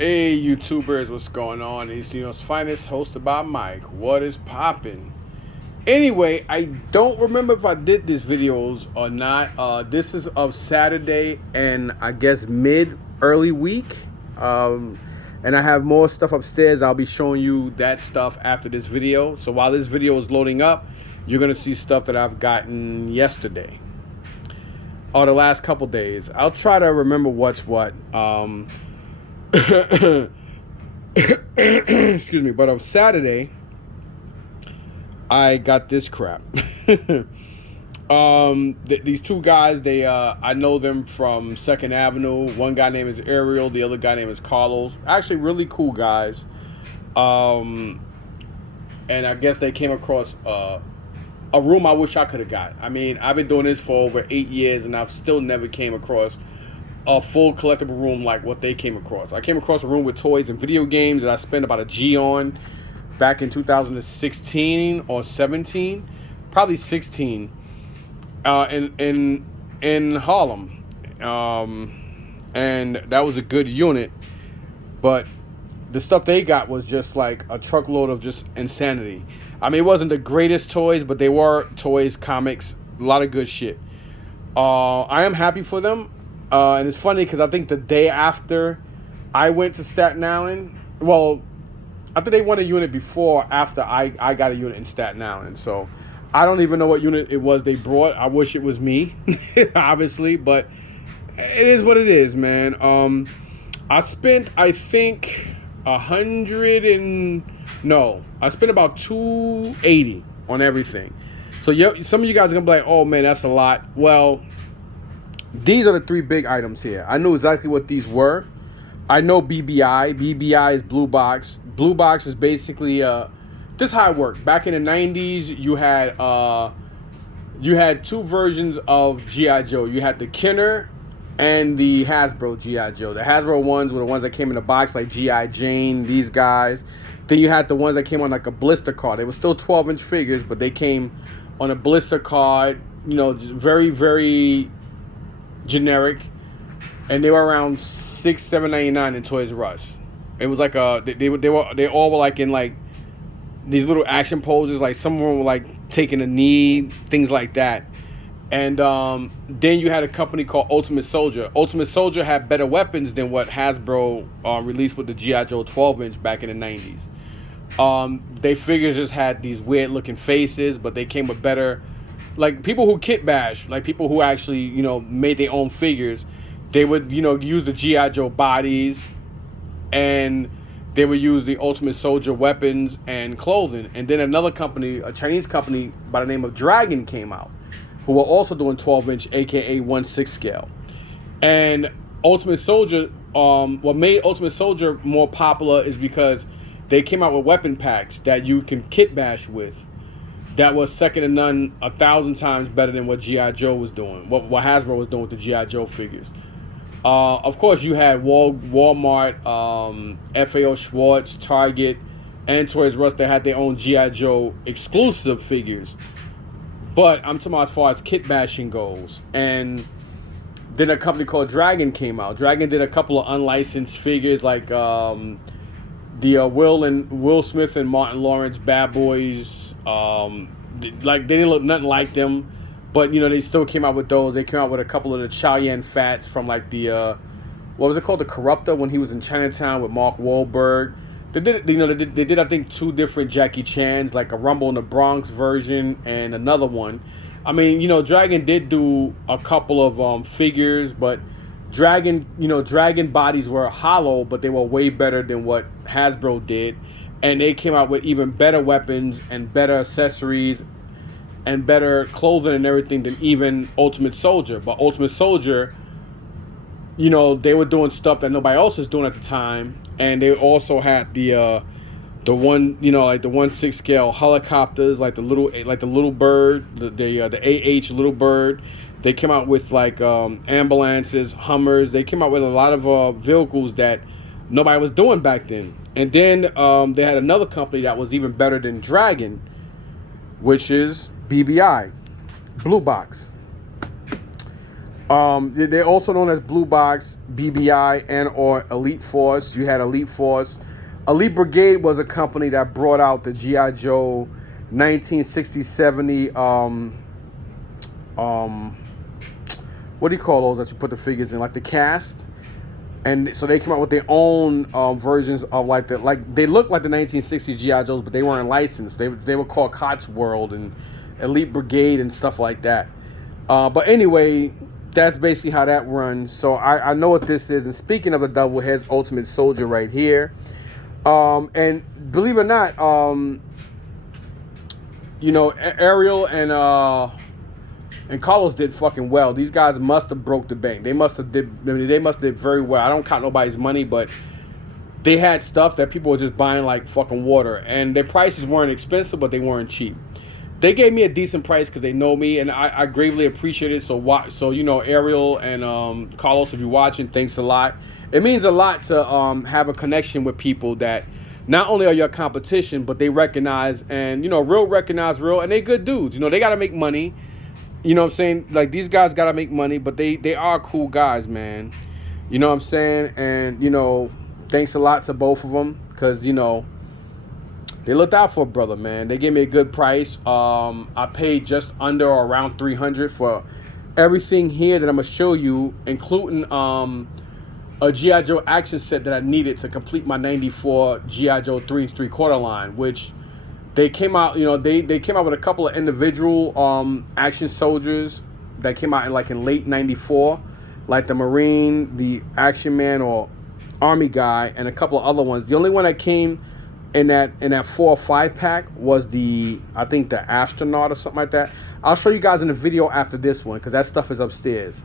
Hey YouTubers, what's going on? It's Dino's Finest, hosted by Mike. What is poppin'? Anyway, I don't remember if I did these videos or not. This is of Saturday and I guess early week. And I have more stuff upstairs. I'll be showing you that stuff after this video. So while this video is loading up, you're gonna see stuff that I've gotten yesterday or the last couple days. I'll try to remember what's what. Excuse me, but on Saturday I got this crap. These two guys, they I know them from Second Avenue. One guy name is Ariel, the other guy name is Carlos. Actually really cool guys. And I guess they came across a room I wish I could have got. I mean, I've been doing this for over 8 years and I've still never came across a full collectible room like what they came across. I came across a room with toys and video games that I spent about a G on back in 2016 or 17, probably 16, in Harlem, and that was a good unit. But the stuff they got was just like a truckload of just insanity. I mean, it wasn't the greatest toys, but they were toys, comics, a lot of good shit. I am happy for them. And it's funny because I think the day after I went to Staten Island, well, I think they won a unit before after I got a unit in Staten Island. So I don't even know what unit it was they brought. I wish it was me, obviously, but it is what it is, man. I spent, I think, I spent about $280 on everything. So some of you guys are going to be like, oh, man, that's a lot. Well, these are the three big items here. I knew exactly what these were. I know BBI. BBI is Blue Box. Blue Box is basically this is how it worked. Back in the 90s, you had two versions of G.I. Joe. You had the Kenner and the Hasbro G.I. Joe. The Hasbro ones were the ones that came in a box, like G.I. Jane, these guys. Then you had the ones that came on like a blister card. They were still 12-inch figures, but they came on a blister card, you know, very, very generic, and they were around $6-7.99 in Toys R Us. It was like they all were like in like these little action poses, like some of them were like taking a knee, things like that. And then you had a company called Ultimate Soldier. Ultimate Soldier had better weapons than what Hasbro released with the G.I. Joe 12-inch back in the 90s. They figures just had these weird looking faces, but they came with better, like people who kit bash, like people who actually, you know, made their own figures. They would, you know, use the G.I. Joe bodies, and they would use the Ultimate Soldier weapons and clothing. And then another company, a Chinese company by the name of Dragon, came out, who were also doing 12-inch, aka 1/6 scale. And Ultimate Soldier, what made Ultimate Soldier more popular is because they came out with weapon packs that you can kit bash with. That was second to none, 1,000 times better than what G.I. Joe was doing, what Hasbro was doing with the G.I. Joe figures. Of course, you had Walmart, FAO Schwartz, Target, and Toys R Us that had their own G.I. Joe exclusive figures. But I'm talking about as far as kit bashing goes. And then a company called Dragon came out. Dragon did a couple of unlicensed figures like the Will Smith and Martin Lawrence Bad Boys. Like they didn't look nothing like them, but you know they still came out with those. They came out with a couple of the Chow Yun Fats from like the what was it called, the Corruptor, when he was in Chinatown with Mark Wahlberg. They did I think two different Jackie Chans, like a Rumble in the Bronx version and another one. I mean, you know, Dragon did do a couple of figures, but Dragon bodies were hollow, but they were way better than what Hasbro did. And they came out with even better weapons and better accessories and better clothing and everything than even Ultimate Soldier. But Ultimate Soldier, you know, they were doing stuff that nobody else was doing at the time. And they also had the one, you know, like the 1/6 scale helicopters, like the little bird, the AH little bird. They came out with like ambulances, Hummers. They came out with a lot of vehicles that nobody was doing back then. And then they had another company that was even better than Dragon, which is BBI, Blue Box. They're also known as Blue Box, BBI, and or Elite Force. You had Elite Force. Elite Brigade was a company that brought out the G.I. Joe 1960-70 what do you call those that you put the figures in, like the cast? And so they came out with their own versions of they look like the 1960s G.I. Joes, but they weren't licensed. They were called Cotsworld and Elite Brigade and stuff like that. But anyway, that's basically how that runs. So I know what this is. And speaking of the Double Heads Ultimate Soldier right here, and believe it or not, Ariel and Carlos did fucking well. These guys must have broke the bank. They must have did very well. I don't count nobody's money, but they had stuff that people were just buying like fucking water, and their prices weren't expensive, but they weren't cheap. They gave me a decent price because they know me, and I gravely appreciate it. So Ariel and Carlos, if you're watching, thanks a lot. It means a lot to have a connection with people that not only are your competition, but they recognize and real recognize real, and they good dudes. They got to make money. You know what I'm saying? Like, these guys got to make money, but they are cool guys, man. You know what I'm saying? And, thanks a lot to both of them because, they looked out for a brother, man. They gave me a good price. I paid just under or around $300 for everything here that I'm going to show you, including a G.I. Joe action set that I needed to complete my 94 G.I. Joe 3 3/4 line, which... They came out, they came out with a couple of individual action soldiers that came out in late '94, like the Marine, the Action Man or Army guy, and a couple of other ones. The only one that came in that 4 or 5 pack was I think the Astronaut or something like that. I'll show you guys in the video after this one because that stuff is upstairs.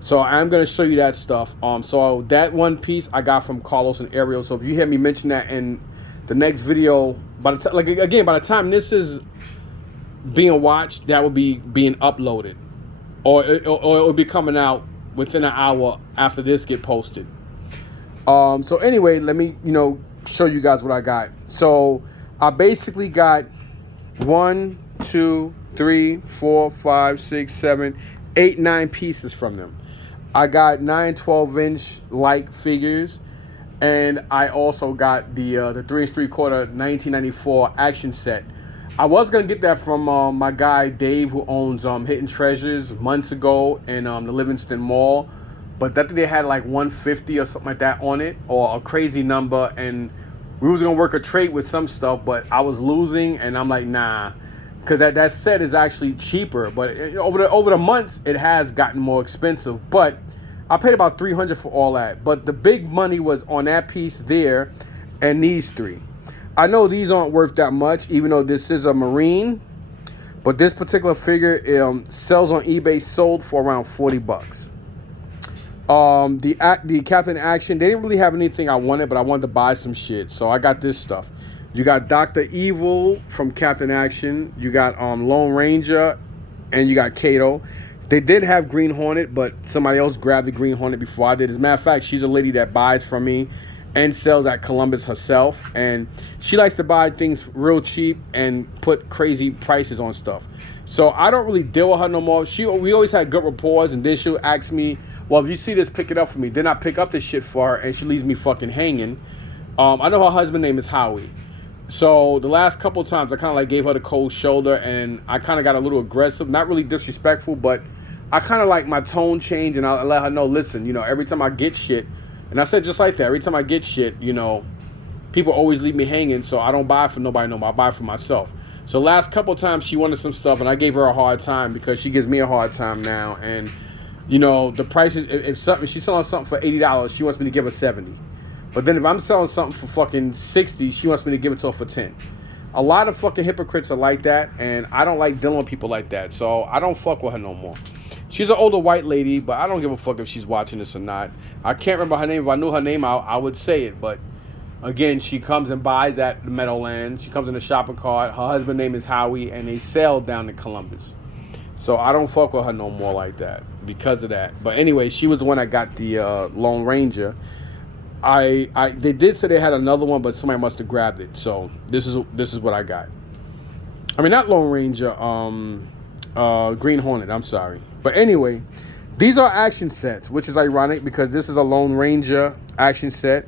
So I'm gonna show you that stuff. So that one piece I got from Carlos and Ariel. So if you hear me mention that in the next video, by the time this is being watched, that will be being uploaded, or it will be coming out within an hour after this get posted. So anyway, let me show you guys what I got. So I basically got 1, 2, 3, 4, 5, 6, 7, 8, 9 pieces from them. I got 9 12-inch like figures. And I also got the 3 3/4 1994 action set. I was gonna get that from my guy Dave, who owns Hidden Treasures, months ago in the Livingston Mall, but that they had like 150 or something like that on it, or a crazy number. And we was gonna work a trade with some stuff, but I was losing, and I'm like, nah, because that set is actually cheaper. But over the months, it has gotten more expensive, but. I paid about $300 for all that, but the big money was on that piece there and these 3. I know these aren't worth that much, even though this is a Marine, but this particular figure sells on eBay, sold for around $40. The Captain Action, they didn't really have anything I wanted, but I wanted to buy some shit, so I got this stuff. You got Dr. Evil from Captain Action, you got Lone Ranger, and you got Kato. They did have Green Hornet, but somebody else grabbed the Green Hornet before I did. As a matter of fact, she's a lady that buys from me and sells at Columbus herself. And she likes to buy things real cheap and put crazy prices on stuff. So I don't really deal with her no more. We always had good rapport, and then she'll ask me, well, if you see this, pick it up for me. Then I pick up this shit for her, and she leaves me fucking hanging. I know her husband's name is Howie. So the last couple of times, I kind of gave her the cold shoulder, and I kind of got a little aggressive. Not really disrespectful, but... I kind of my tone change, and I let her know, listen, every time I get shit, and I said just like that, every time I get shit, people always leave me hanging, so I don't buy for nobody no more. I buy for myself. So last couple of times she wanted some stuff, and I gave her a hard time because she gives me a hard time now. And, the prices, if she's selling something for $80, she wants me to give her $70. But then if I'm selling something for fucking $60, she wants me to give it to her for $10. A lot of fucking hypocrites are like that, and I don't like dealing with people like that, so I don't fuck with her no more. She's an older white lady, but I don't give a fuck if she's watching this or not. I can't remember her name. If I knew her name, I would say it. But, again, she comes and buys at the Meadowlands. She comes in a shopping cart. Her husband's name is Howie, and they sell down in Columbus. So I don't fuck with her no more like that because of that. But, anyway, she was the one that got the Lone Ranger. They did say they had another one, but somebody must have grabbed it. So this is what I got. I mean, not Lone Ranger, Green Hornet, I'm sorry. But anyway, These are action sets, which is ironic because this is a Lone Ranger action set.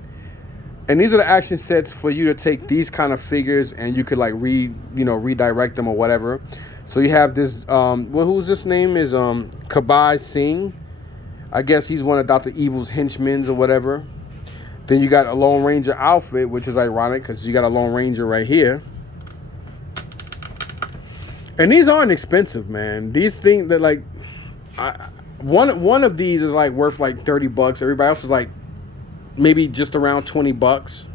And these are the action sets for you to take these kind of figures and you could like redirect them or whatever. So you have this, who's this name is Kabbai Singh. I guess he's one of Dr. Evil's henchmen or whatever. Then you got a Lone Ranger outfit, which is ironic because you got a Lone Ranger right here. And these aren't expensive, man. These things that like, one of these is like worth like $30. Everybody else is like maybe just around $20.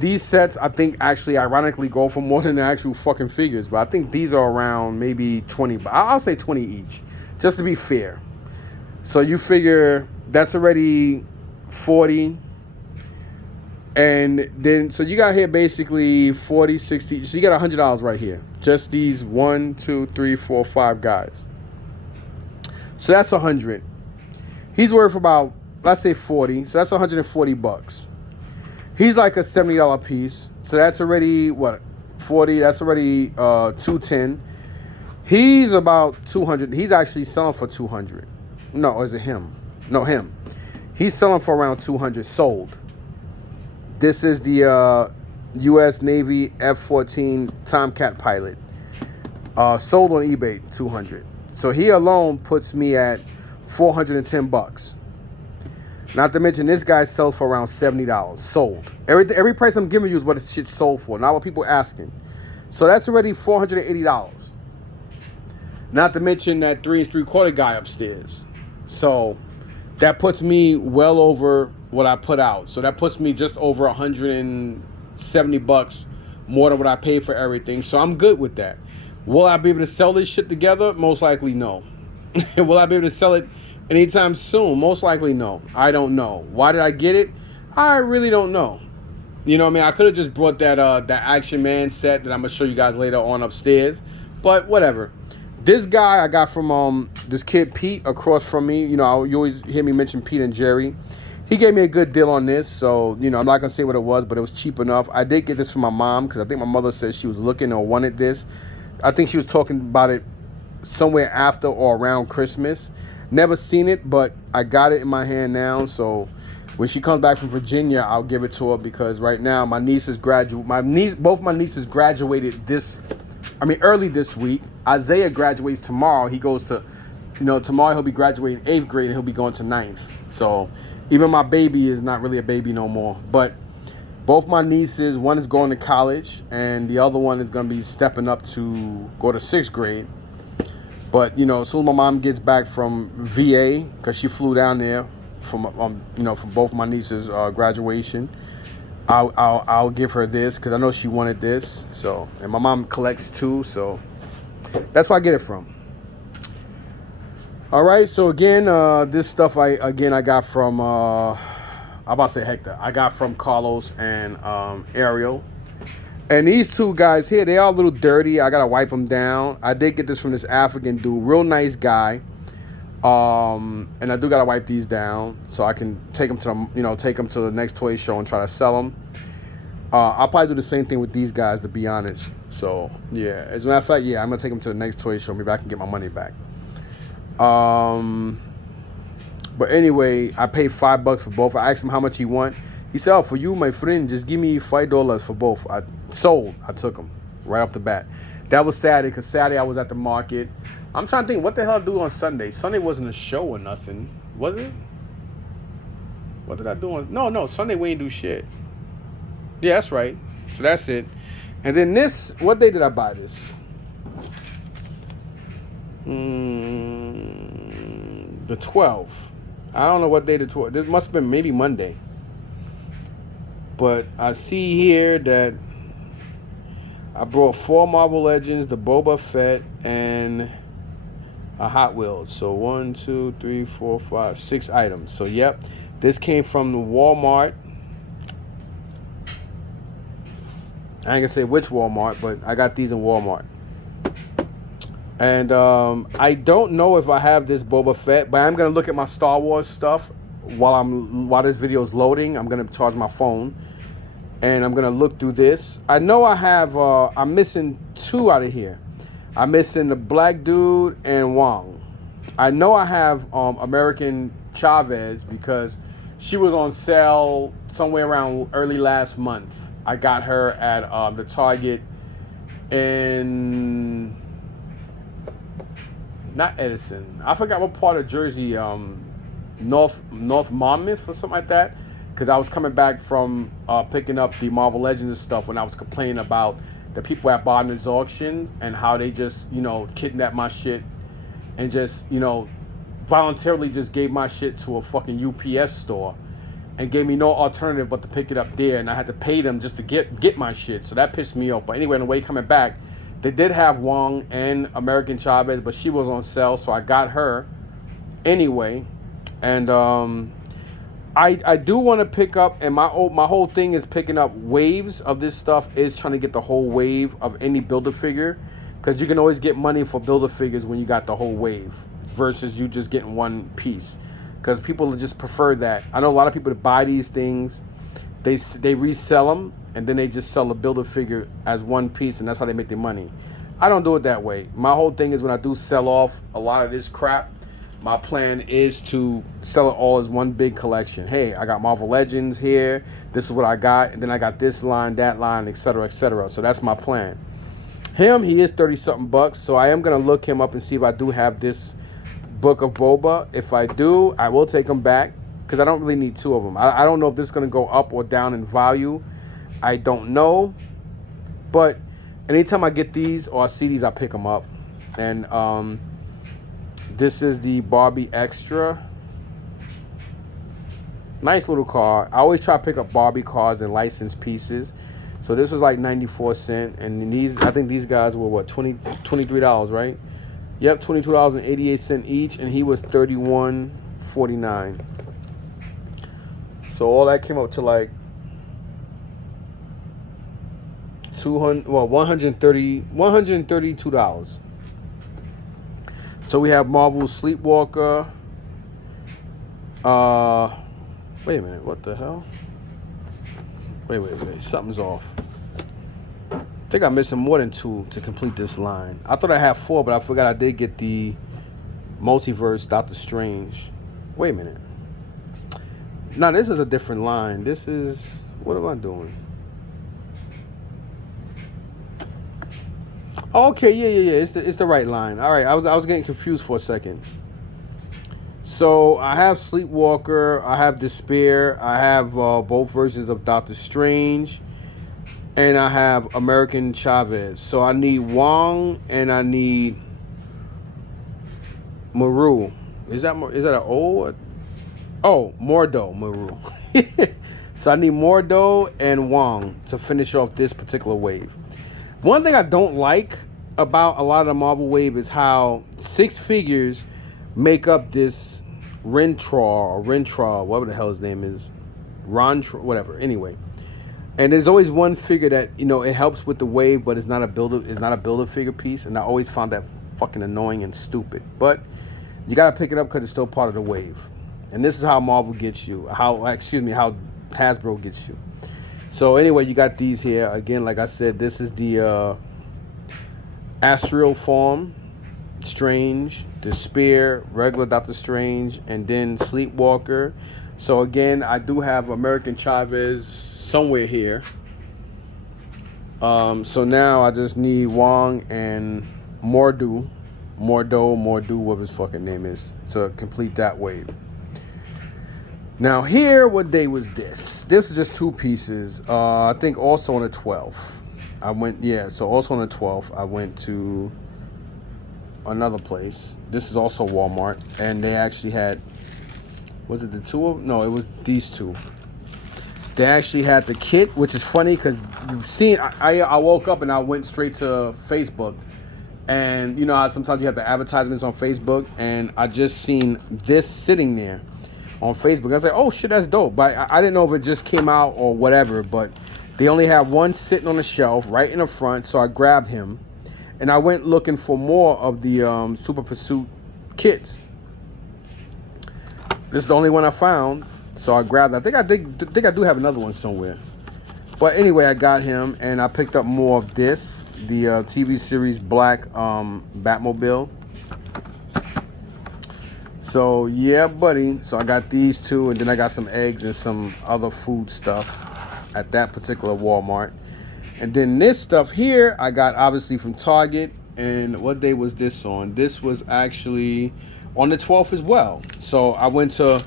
These sets I think actually ironically go for more than the actual fucking figures, but I think these are around maybe 20. I'll say 20 each, just to be fair. So you figure that's already 40. And then, so you got here basically 40, 60. So you got $100 right here. Just these 1, 2, 3, 4, 5 guys. So that's 100. He's worth about, let's say 40. So that's $140. He's like a $70 piece. So that's already what? 40. That's already 210. He's about 200. He's actually selling for 200. No, or is it him? No, him. He's selling for around 200 sold. This is the U.S. Navy F-14 Tomcat pilot. Sold on eBay, 200. So he alone puts me at $410. Not to mention this guy sells for around $70 sold. Every price I'm giving you is what this shit sold for, not what people are asking. So that's already $480. Not to mention that 3 3/4 guy upstairs. So that puts me well over what I put out. So that puts me just over $170 more than what I paid for everything. So I'm good with that. Will I be able to sell this shit together? Most likely no. Will I be able to sell it anytime soon? Most likely no. I don't know. Why did I get it? I really don't know. You know what I mean? I could have just brought that Action Man set that I'm going to show you guys later on upstairs. But whatever. This guy I got from this kid Pete across from me. You know, you always hear me mention Pete and Jerry. He gave me a good deal on this, so, you know, I'm not going to say what it was, but it was cheap enough. I did get this from my mom because I think my mother said she was looking or wanted this. I think she was talking about it somewhere after or around Christmas. Never seen it, but I got it in my hand now, so when she comes back from Virginia, I'll give it to her because right now my nieces both my nieces graduated early this week. Isaiah graduates tomorrow. He goes to, tomorrow he'll be graduating 8th grade and he'll be going to 9th. So even my baby is not really a baby no more. But both my nieces, one is going to college and the other one is going to be stepping up to go to 6th grade. But, as soon as my mom gets back from VA, because she flew down there from both my nieces' graduation, I'll give her this because I know she wanted this. So, and my mom collects too, so that's where I get it from. All right, so again, this stuff I got from I'm about to say Hector. I got from Carlos and Ariel. And these two guys here, they are a little dirty. I gotta wipe them down. I did get this from this African dude, real nice guy. And I do gotta wipe these down so I can take them to the next toy show and try to sell them. I'll probably do the same thing with these guys, to be honest. So yeah, as a matter of fact, yeah, I'm gonna take them to the next toy show. Maybe I can get my money back. But anyway, I paid $5 for both. I asked him how much he want. He said, "Oh, for you, my friend, just give me $5 for both." I took them right off the bat. That was Saturday, because Saturday I was at the market. I'm trying to think, what the hell I do on Sunday? Sunday wasn't a show or nothing, was it? What did I do on? No, Sunday we ain't do shit. Yeah, that's right. So that's it. And then this, what day did I buy this? The 12th. I don't know what day the 12th. This must have been maybe Monday. But I see here that I brought 4 Marvel Legends, the Boba Fett, and a Hot Wheels. So 1, 2, 3, 4, 5, 6 items. So yep, this came from Walmart. I ain't gonna say which Walmart, but I got these in Walmart. And I don't know if I have this Boba Fett, but I'm gonna look at my Star Wars stuff while this video is loading. I'm gonna charge my phone, and I'm gonna look through this. I know I have. I'm missing 2 out of here. I'm missing the black dude and Wong. I know I have American Chavez because she was on sale somewhere around early last month. I got her at the Target in not Edison. I forgot what part of Jersey, North Monmouth or something like that. Because I was coming back from picking up the Marvel Legends and stuff when I was complaining about the people at Bonnet's auction and how they just, kidnapped my shit and just, voluntarily just gave my shit to a fucking UPS store and gave me no alternative but to pick it up there, and I had to pay them just to get my shit. So that pissed me off. But anyway, on the way coming back, they did have Wong and American Chavez, but she was on sale, so I got her anyway. And I do want to pick up, and my whole thing is picking up waves of this stuff, is trying to get the whole wave of any Build-A-Figure, because you can always get money for Build-A-Figures when you got the whole wave versus you just getting one piece, because people just prefer that. I know a lot of people that buy these things, they resell them, and then they just sell a Build-A-Figure as one piece, and that's how they make their money. I don't do it that way. My whole thing is when I do sell off a lot of this crap, my plan is to sell it all as one big collection. Hey, I got Marvel Legends here. This is what I got. And then I got this line, that line, etc., etc. So that's my plan. He is 30-something bucks. So I am going to look him up and see if I do have this Book of Boba. If I do, I will take him back because I don't really need two of them. I don't know if this is going to go up or down in value. I don't know. But anytime I get these or I see these, I pick them up. And this is the Barbie Extra. Nice little car. I always try to pick up Barbie cars and licensed pieces. So this was like 94 cents. And I think these guys were what, $23, right? Yep, $22.88 each. And he was $31.49. So all that came up to like $132. So we have Marvel Sleepwalker. Wait a minute, what the hell? Wait. Something's off. I think I'm missing more than 2 to complete this line. I thought I had 4, but I forgot I did get the Multiverse Doctor Strange. Wait a minute. No, this is a different line. This is... What am I doing? Okay, yeah. It's the right line. All right, I was getting confused for a second. So I have Sleepwalker, I have Despair, I have both versions of Doctor Strange, and I have American Chavez. So I need Wong and I need Maru. Is that an O? Oh, Mordo Maru. So I need Mordo and Wong to finish off this particular wave. One thing I don't like about a lot of the Marvel wave is how 6 figures make up this Rentra, whatever the hell his name is. Rontra, whatever. Anyway. And there's always one figure that, it helps with the wave, but it's not a Build-A-Figure piece. And I always found that fucking annoying and stupid. But you gotta pick it up because it's still part of the wave. And this is how Marvel gets you. How Hasbro gets you. So anyway, you got these here. Again, like I said, this is the Astral Form, Strange, Despair, regular Doctor Strange, and then Sleepwalker. So again, I do have American Chavez somewhere here. So now I just need Wong and Mordo, whatever his fucking name is, to complete that wave. Now here, what day was this? This is just 2 pieces. I think also on the 12th. So also on the 12th, I went to another place. This is also Walmart. And they actually had, was it the 2 of them? No, it was these 2. They actually had the kit, which is funny because you've seen, I woke up and I went straight to Facebook. And you know how sometimes you have the advertisements on Facebook, and I just seen this sitting there on Facebook. I was like, oh shit, that's dope. But I didn't know if it just came out or whatever, but they only have one sitting on the shelf right in the front, so I grabbed him. And I went looking for more of the Super Pursuit kits. This is the only one I found, so I grabbed it. I think I do have another one somewhere. But anyway, I got him, and I picked up more of this, the TV series Black Batmobile. So yeah, buddy. So I got these two, and then I got some eggs and some other food stuff at that particular Walmart. And then this stuff here I got obviously from Target. And what day was this on? This was actually on the 12th as well. So I went to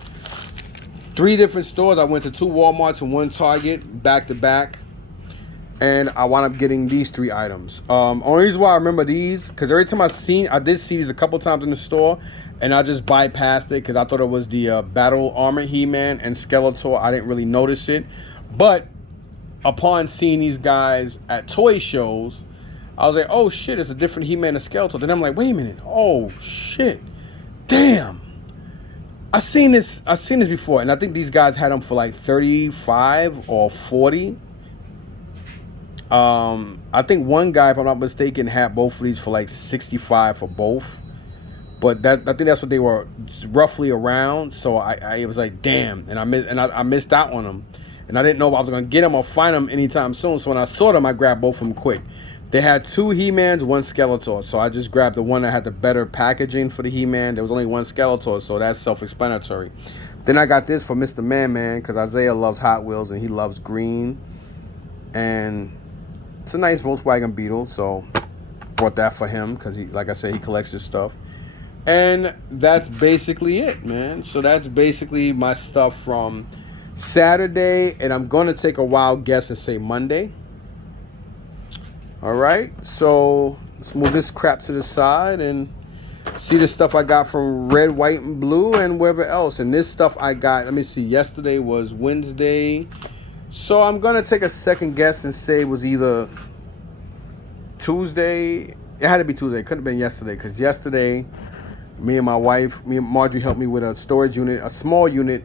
3 different stores. I went to 2 Walmarts and 1 Target back to back. And I wound up getting these 3 items. Only reason why I remember these, because every time I did see these a couple times in the store, and I just bypassed it because I thought it was the Battle Armor He-Man and Skeletor. I didn't really notice it. But upon seeing these guys at toy shows, I was like, oh shit, it's a different He-Man and Skeletor. Then I'm like, wait a minute. Oh shit. Damn. I seen this before, and I think these guys had them for like 35 or 40. I think one guy, if I'm not mistaken, had both of these for like 65 for both. But I think that's what they were roughly around. So I was like, damn, and I missed out on them, and I didn't know if I was gonna get them or find them anytime soon. So when I saw them, I grabbed both of them quick. They had 2 He-Mans, 1 Skeletor. So I just grabbed the one that had the better packaging for the He-Man. There was only 1 Skeletor, so that's self-explanatory. Then I got this for Mr. Man, because Isaiah loves Hot Wheels and he loves green. And it's a nice Volkswagen Beetle, so brought that for him because he, like I said, he collects his stuff. And that's basically it, man. So that's basically my stuff from Saturday, and I'm going to take a wild guess and say Monday. All right, so let's move this crap to the side and see the stuff I got from Red, White, and Blue and wherever else. And this stuff I got, let me see, yesterday was Wednesday. So I'm going to take a second guess and say it was either Tuesday. It had to be Tuesday. It couldn't have been yesterday, because yesterday, me and Marjorie helped me with a storage unit, a small unit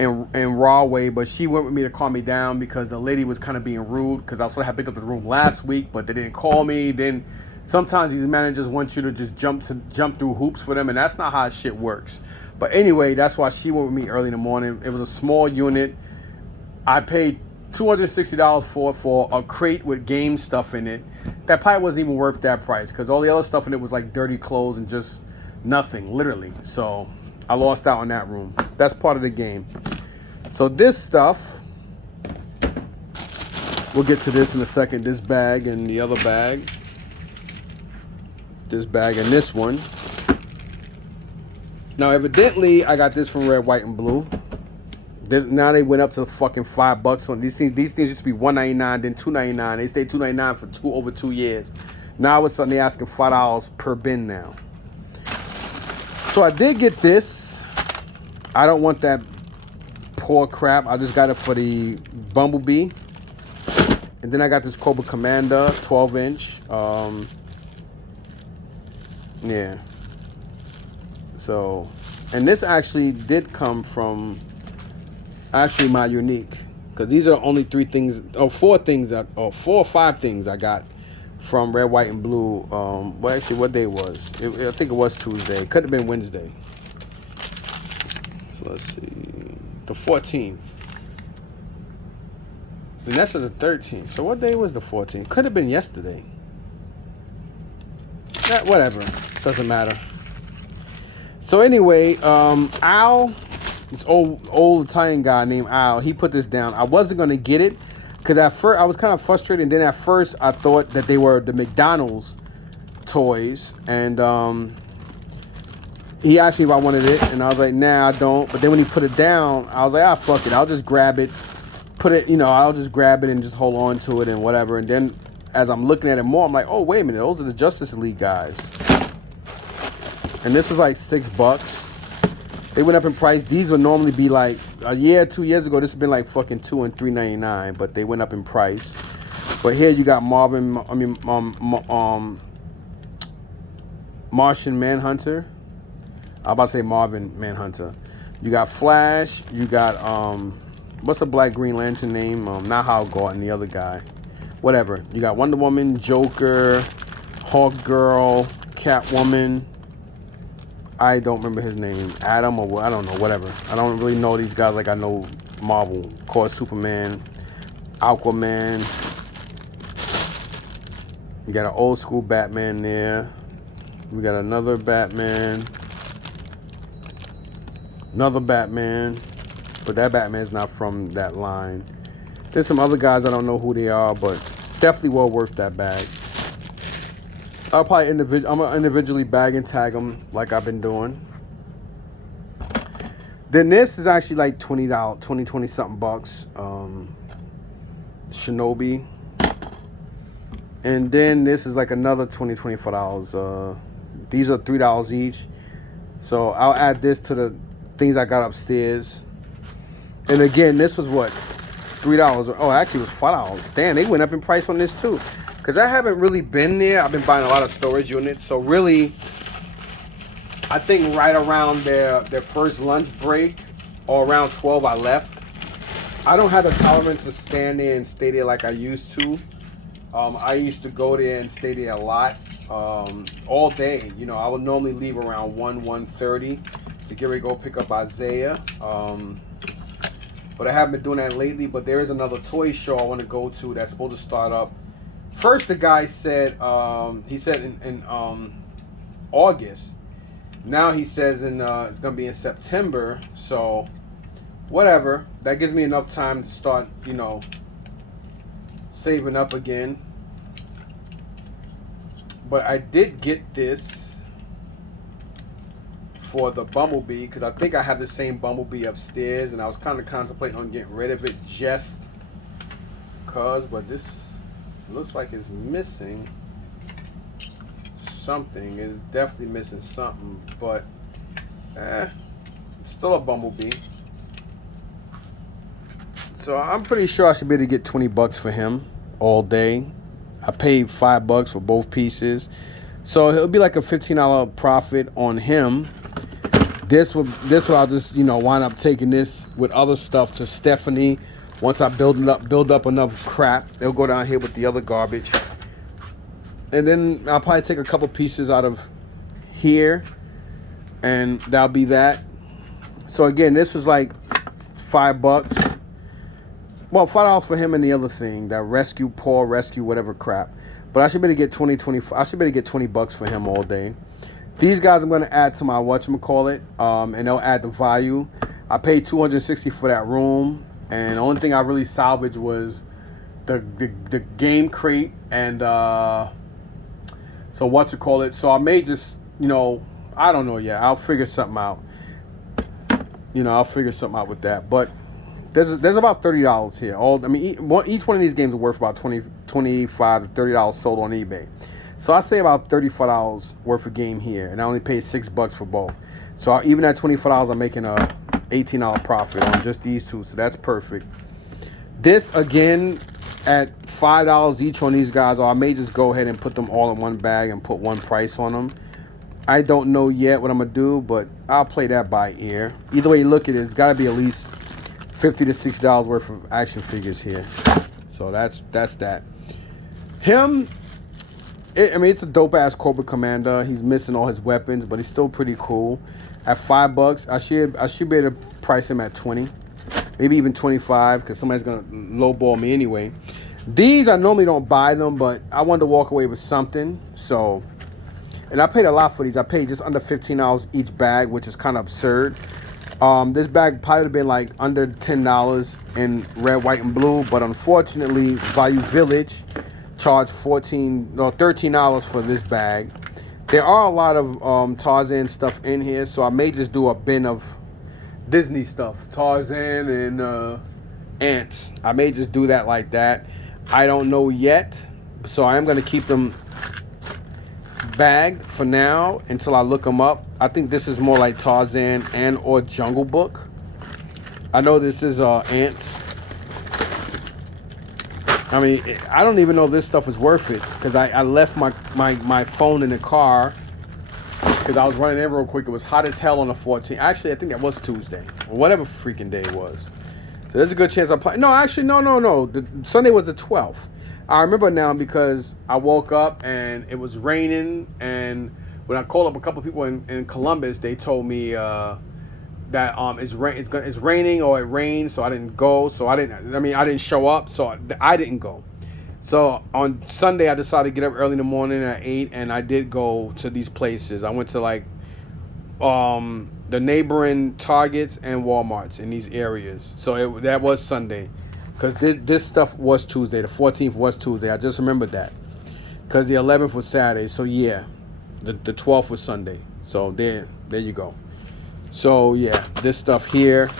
in Rahway, but she went with me to calm me down because the lady was kind of being rude, because I was supposed to have picked up the room last week, but they didn't call me. Then sometimes these managers want you to just jump through hoops for them, and that's not how shit works. But anyway, that's why she went with me early in the morning. It was a small unit. I paid $260 for a crate with game stuff in it. That probably wasn't even worth that price, because all the other stuff in it was like dirty clothes and just nothing, literally. So I lost out on that room. That's part of the game. So this stuff, we'll get to this in a second. This bag and the other bag. This bag and this one. Now, evidently, I got this from Red, White, and Blue. Now they went up to fucking $5 on these things. These things used to be $1.99, then $2.99. They stayed $2.99 for over 2 years. Now all of a sudden they're asking $5 per bin now. So I did get this. I don't want that poor crap. I just got it for the Bumblebee. And then I got this Cobra Commander 12-inch. Yeah. So, and this actually did come from actually my unique, because these are only 3 things, or 4 things, or 4 or 5 things I got from Red, White, and Blue. Well, actually, what day was it? I think it was Tuesday. It could have been Wednesday. So let's see, the 14th. And that's the 13th. So what day was the 14th? Could have been yesterday. Whatever, doesn't matter. So anyway, Al, this old Italian guy named Al, he put this down. I wasn't going to get it because at first I was kind of frustrated. And then at first I thought that they were the McDonald's toys. And he asked me if I wanted it. And I was like, nah, I don't. But then when he put it down, I was like, fuck it. I'll just grab it. I'll just grab it and just hold on to it and whatever. And then as I'm looking at it more, I'm like, oh, wait a minute. Those are the Justice League guys. And this was like $6. They went up in price. These would normally be like a year, 2 years ago. This would been like fucking $2 and $3.99, but they went up in price. But here you got Martian Manhunter. I'm about to say Marvin Manhunter. You got Flash. You got what's the Black Green Lantern name? Not Hal Gordon, the other guy. Whatever. You got Wonder Woman, Joker, Hawk Girl, Catwoman. I don't remember his name. Adam or I don't know, whatever. I don't really know these guys like I know Marvel. Of course, Superman, Aquaman. You got an old school Batman there. We got another Batman. Another Batman, but that Batman's not from that line. There's some other guys, I don't know who they are, but definitely well worth that bag. I'll probably I'm gonna individually bag and tag them like I've been doing. Then this is actually like $20, 20 something bucks. Shinobi. And then this is like another $25. These are $3 each. So I'll add this to the things I got upstairs. And again, this was what? $3. Oh, actually it was $5. Damn, they went up in price on this too. Because I haven't really been there. I've been buying a lot of storage units. So really, I think right around their first lunch break or around 12 I left. I don't have the tolerance to stand there and stay there like I used to. I used to go there and stay there a lot, all day. You know, I would normally leave around 1:30 to get ready to go pick up Isaiah. But I haven't been doing that lately. But there is another toy show I want to go to that's supposed to start up. First, the guy said in August. Now he says it's gonna be in September. So whatever. That gives me enough time to start, you know, saving up again. But I did get this for the Bumblebee because I think I have the same Bumblebee upstairs, and I was kind of contemplating on getting rid of it just cause. But this looks like it's missing something. It's definitely missing something, but it's still a Bumblebee. So I'm pretty sure I should be able to get $20 for him all day. I paid $5 for both pieces, so it'll be like a $15 profit on him. This will I'll just, you know, wind up taking this with other stuff to Stephanie. Once I build up enough crap, they'll go down here with the other garbage, and then I'll probably take a couple pieces out of here, and that'll be that. So again, this was like $5. Well, $5 for him and the other thing, that rescue, paw rescue, whatever crap. But I should be able to get I should be able to get $20 for him all day. These guys I'm going to add to my whatchamacallit, and they'll add the value. I paid $260 for that room, and the only thing I really salvaged was the game crate and so So I may just, you know, I don't know yet. I'll figure something out. You know, I'll figure something out with that, but. There's about $30 here. Each one of these games are worth about $25 to $30 sold on eBay. So I say about $35 worth of game here, and I only paid $6 for both. So even at $25, I'm making a $18 profit on just these two. So that's perfect. This again at $5 each on these guys, or I may just go ahead and put them all in one bag and put one price on them. I don't know yet what I'm gonna do, but I'll play that by ear. Either way you look at it, it's got to be at least $50 to $60 worth of action figures here. So that's that. Him, it's a dope ass Cobra Commander. He's missing all his weapons, but he's still pretty cool. At $5, I should be able to price him at 20, maybe even 25, because somebody's gonna lowball me anyway. These I normally don't buy them, but I wanted to walk away with something. So, and I paid a lot for these. I paid just under $15 each bag, which is kind of absurd. This bag probably would have been like under $10 in red, white, and blue, but unfortunately, Value Village charged $13 for this bag. There are a lot of Tarzan stuff in here, so I may just do a bin of Disney stuff, Tarzan and ants. I may just do that like that. I don't know yet, so I am going to keep them bagged for now until I look them up. I think this is more like Tarzan and or Jungle Book. I know this is ants. I mean, I don't even know if this stuff is worth it because I left my phone in the car because I was running in real quick. It was hot as hell on the 14th. Actually, I think that was Tuesday or whatever freaking day it was. So there's a good chance I play. No, actually, no. Sunday was the 12th. I remember now because I woke up and it was raining, and when I called up a couple people in Columbus, they told me that it's raining or it rained, so I didn't go. So I didn't show up, so I didn't go. So on Sunday, I decided to get up early in the morning at 8, and I did go to these places. I went to the neighboring Targets and Walmarts in these areas. So that was Sunday, because this stuff was Tuesday. The 14th was Tuesday. I just remembered that, because the 11th was Saturday. So yeah, the 12th was Sunday. So there you go. So yeah, this stuff here.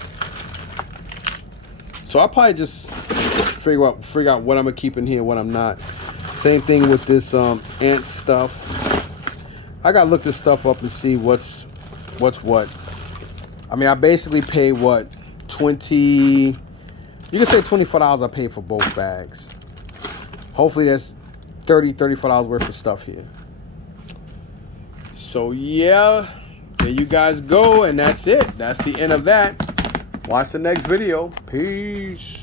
So I'll probably just figure out what I'm gonna keep in here, what I'm not. Same thing with this ant stuff. I gotta look this stuff up and see what's what. I mean, I basically paid what, 20. You can say $24 I paid for both bags. Hopefully that's $35 worth of stuff here. So yeah, there you guys go, and that's it. That's the end of that. Watch the next video. Peace.